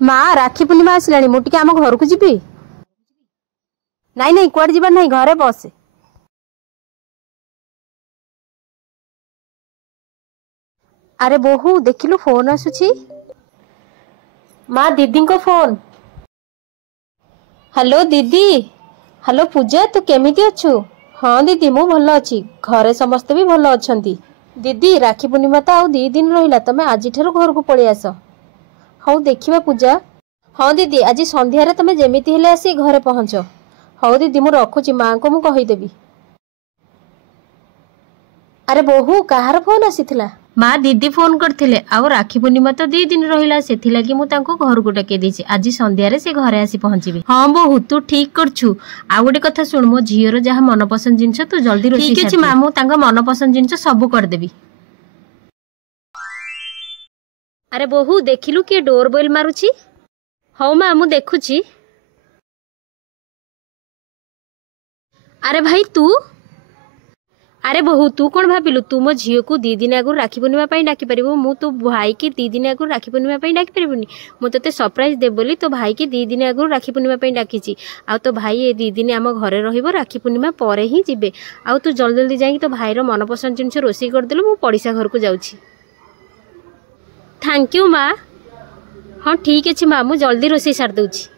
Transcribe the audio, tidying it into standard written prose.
माँ राखी पूर्णिमा आसला मुझे आम घर को जीवी नाई नाई कुआड़े जीवार नहीं घरे बस। अरे बोहू देखिलु फोन आसुची माँ दीदी को फोन। हेलो दीदी। हेलो पूजा तू केमिति अच्छु? हाँ दीदी मु भल अच्छी घरे समस्ते भी भल अच्छंती। दीदी राखी पूर्णिमा तो आउ 2 दिन रहिला तमे आज घर को पळि आस। हाँ देखिबा पूजा। हाँ दीदी आज संध्यारे तमे जेमिति हेले आसी घरे पहुँच। हाँ दीदी मु रखुची माँ को मु कहिदेबी। अरे बोहू कहार फोन आसीथिला? माँ दीदी फोन करथिले आउ राखी पूर्णिमा तो 2 दिन रहिला सेथि लागि मु तांको घर को डके देछि आज संध्यारे से घरे आसी पहुँचीबी। हाँ बोहू तू ठीक करछु। आ गोटे कथा सुन मो झीर जहाँ मनपसंद जिनस तू जल्दी रोषेई ठीक अछि माँ मु तांको मनपसंद जिनस सब कर देबी। अरे बोहू देखिलु किए डोर बेल मारुछि? हाँ माँ मु देखुछि। अरे भाई तू? अरे बहु तू कौन भाविलु तू मो झील को 2 दिन आगु राखी पूर्णिमा डाकी पारिबु मु तो भाई की 2 दिन आगु राखी पूर्णिमा डाकी पारिबुनी मु तते सरप्राइज दे बोली तो भाई की 2 दिन आगु राखी पूर्णिमा डाकीची आ तो भाई ए 2 दिन आम घरे रहिबो राखी पूर्णिमा परे ही जिबे आ तू जल्दी जल्दी जाई तो भाई रो मनपसंद जिनस रोषेई कर देलु मु पड़िसा घर को जाउची। थैंक यू माँ। हाँ ठीक अछि माँ मु जल्दी रोषेई सार दउची।